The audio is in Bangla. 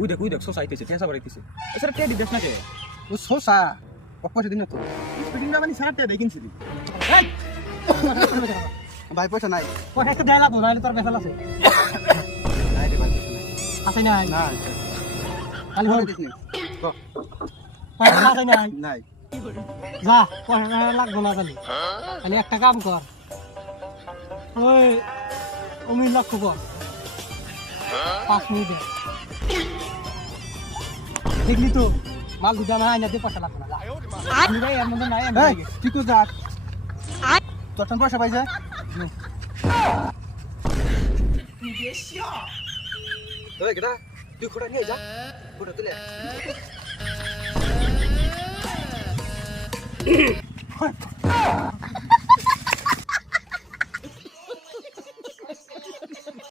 ওই দেখ সোসাইটিছে টেসা বাড়াইতেছে এছাড়া টেডি দেশ না কে ও সোসা পয়সা দিন না তো স্পিডিং না মানে সারা টেডি কিনছিলি ভাই পয়সা নাই পয়সা একটু দেয় লাগবো নাহলে তোর বেসাল আছে নাই রে ভাই পয়সা নাই আছে নাই না খালি হোক দিস নি পয়সা আছে নাই নাই যা পয়সা লাগবো না খালি খালি একটা কাম কর ওই অমির লক্ষ্য কর 5 মিনিট দেখলি তো মাল দুটা না আইনা দিয়ে পয়সা লাগবে না আমি ভাই এর মধ্যে নাই এই তুই কো যা তোর টান পয়সা পাই যায় ওই কেডা তুই খোড়া নিয়ে যা খোড়া তুলে